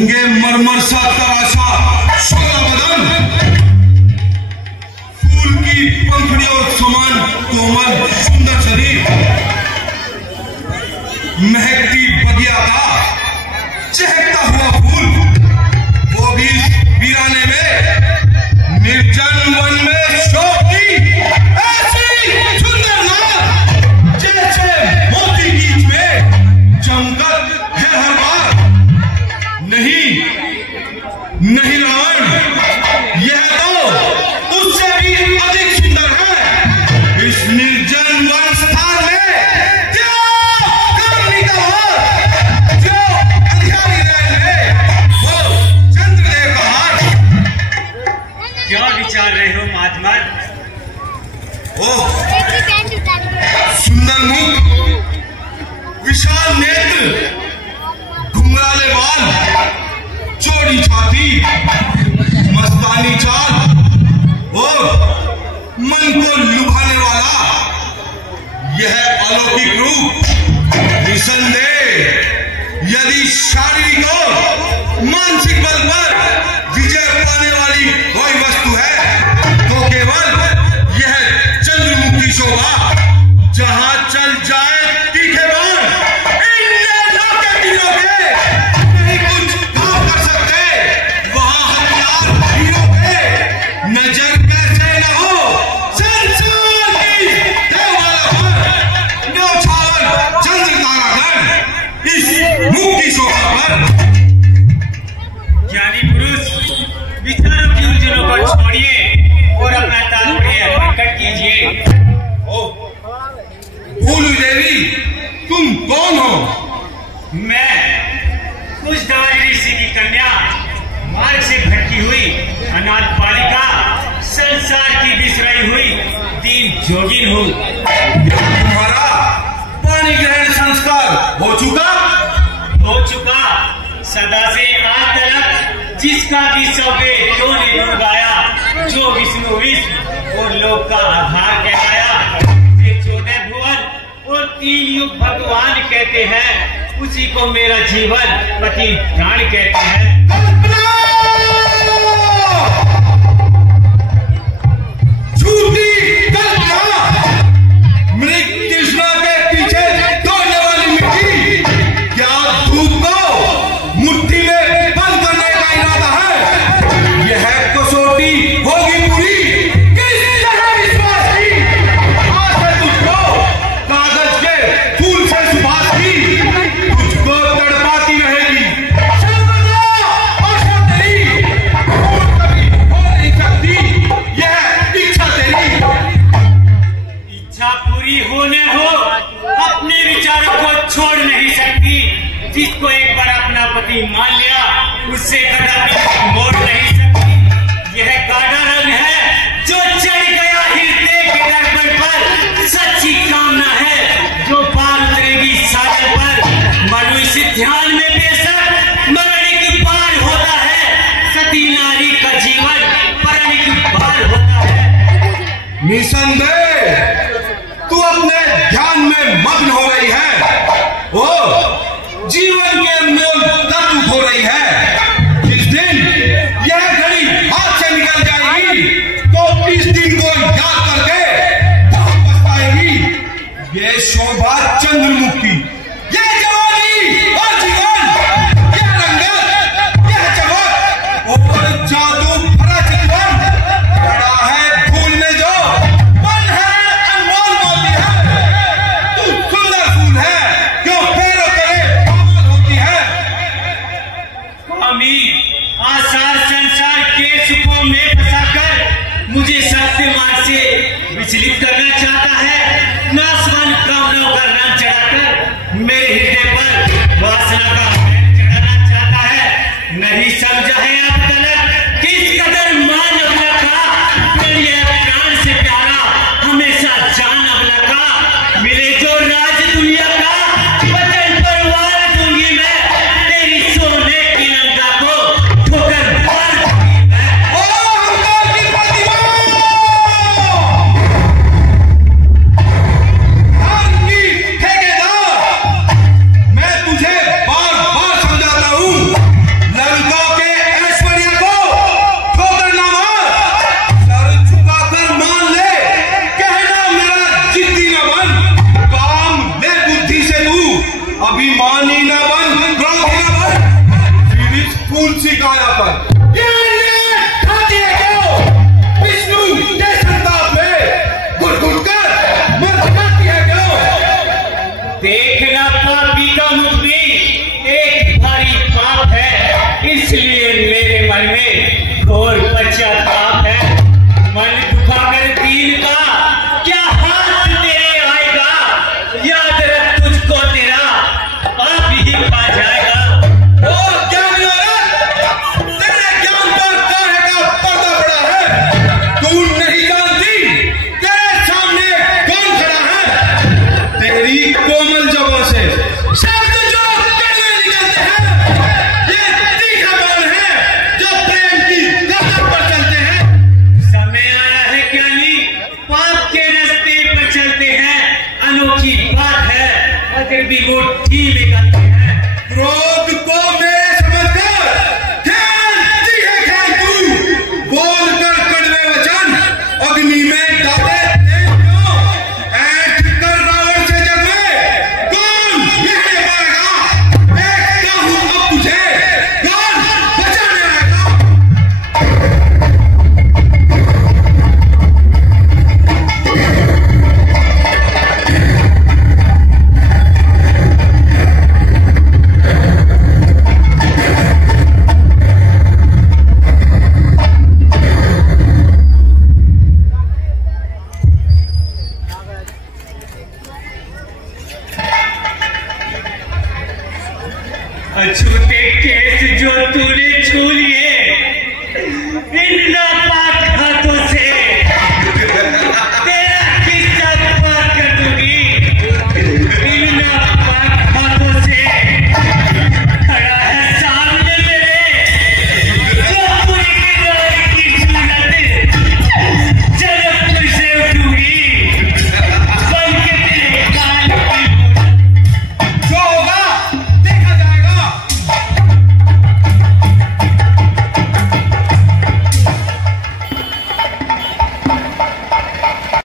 मूंगे मरमर सा तराशा शोला बदन, फूल की पंखुड़ियों समान कोमल सुंदर शरीर, महकती बगिया का चहकता हुआ फूल, वो भी वीराने में निर्जन वन में शोभती ऐसी सुंदर नार, जैसे मोती बीच में चमकत है हर बार। नहीं रावण, यह तो उससे भी अधिक सुंदर है। इस निर्जन वन स्थान में जो कामनी का हार, जो अंधियारी रैन है, वो चंद्रदेव का हार। क्या विचार रहे हो महात्मा? सुंदर मुख, विशाल नेत्र, घुंघराले बाल, चौड़ी छाती, मस्तानी चाल और मन को लुभाने वाला यह अलौकिक रूप निसंदेह यदि शारीरिक और मानसिक बल पर विजय पाने वाली कोई वस्तु है तो केवल यह चंद्रमुखी शोभा। जहां चल जाए तीखे बाण, नहीं कुछ काम कर सकते, वहां हथियार हीरों के नजर कैसे न हो। संसार की देवमाला पर न्यौछावर चंद्र तारागण इस मुक्ति शोभा पर। ज्ञानी पुरुष, विचारों की उलझनों को छोड़िए और अपना तात्पर्य प्रकट कीजिए। फूल देवी, तुम कौन हो? मैं कुशध्वज ऋषि की कन्या, मार्ग से भटकी हुई अनाथ बालिका, संसार की बिसराई हुई दीन जोगिन हूँ। तुम्हारा पानी ग्रहण संस्कार हो चुका? हो चुका। सदा से आज तक जिसका भी सौवे जो ने गुण गाया, जो विष्णु विष्णु और लोक का आधार कहलाया, ये 14 भुवन और 3 युग भगवान कहते हैं, उसी को मेरा जीवन पति प्राण कहते हैं। झूठी कल्पना, मृग तृष्णा के पीछे दौड़ने वाली मिट्टी, क्या धूप को मुट्ठी में बंद करने का इरादा है? यह कसौटी होगी पूरी किस तरह विश्वास की? आज है तुझको कागज के फूल से सुभाष की, तुझको तड़पाती रहेगी शर्मना और शर्मई, फूल कभी हो नहीं सकती यह इच्छा तेरी। इच्छा पूरी होने हो अपने विचारों को छोड़ नहीं सकती। जिसको एक बार अपना पति मान लिया, उससे कदापि मोड़ नहीं सकती। यह गाढ़ा रंग है जो चढ़ गया हृदय के दर्पण पर, सच्ची कामना है जो पार उतरेगी सागर पर। मनुष्य ध्यान में बेशक मरने की पार होता है, सती नारी का जीवन परने की पार होता है। निसंदेह तू अपने ध्यान में मग्न हो रही है, वो जीवन के मोल तक हो रही है। जिस दिन यह घड़ी हाथ से निकल जाएगी तो इस दिन को याद करके बहुत पछताएगी। ये शोभा चंद्रमुखी, ये जवानी और जीवन, यह रंगत, यह चमक और जादू भरा जीवन पड़ा है फूल में जो मन है अनमोल मोती है। तू सुंदर फूल है, क्यों पैरों तले पागल होती है? स्वामी, आसार संसार के सुखों में फंसाकर मुझे सत्य मार्ग से विचलित करना चाहता है। नासवान कामनाओं का रंग चढ़ाकर मेरे हृदय पर वासना का रंग चढ़ाना चाहता है। नहीं समझा है अब तक किस कदर मान अबला का, प्रिय प्राण से प्यारा, हमेशा जान अबला का। मिले जो राज दुनिया का, वचन परवार दूंगी मैं, तेरी सोने की लंका को ठोकर मार दूंगी मैं। तुलसी काया पर विष्णु के संताप में घुट-घुट कर मर जाती है क्यों? देखना पापी का मुझ में एक भारी पाप है, इसलिए मेरे मन में घोर पश्चाताप है। मन दुखाकर दीन का क्या हाथ तेरे आएगा, याद रख तुझको तेरा पाप ही पा जाएगा। ओ ज्ञानी औरत, तेरे ज्ञान पर काहे का पर्दा पड़ा है? तू नहीं जानती तेरे सामने कौन खड़ा है? तेरी कोमल जबां से शब्द जो कड़वे निकलते हैं, ये तीखा बाण है जो प्रेम की राह पर चलते हैं। समय आया है ज्ञानी, पाप के रास्ते पर चलते हैं। अनोखी बात है, अगर भी मुट्ठी में करते हैं। क्रोध को मेरे समझकर खेलती है खेल तू, बोलकर कड़वे वचन अग्नि में डाले तेल क्यों? ऐठ कर रावण से जग में कौन निहर पाएगा? देखता हूं अब तुझे कौन बचाने आएगा। अछूते केस जो तूने छू लिए, इन ना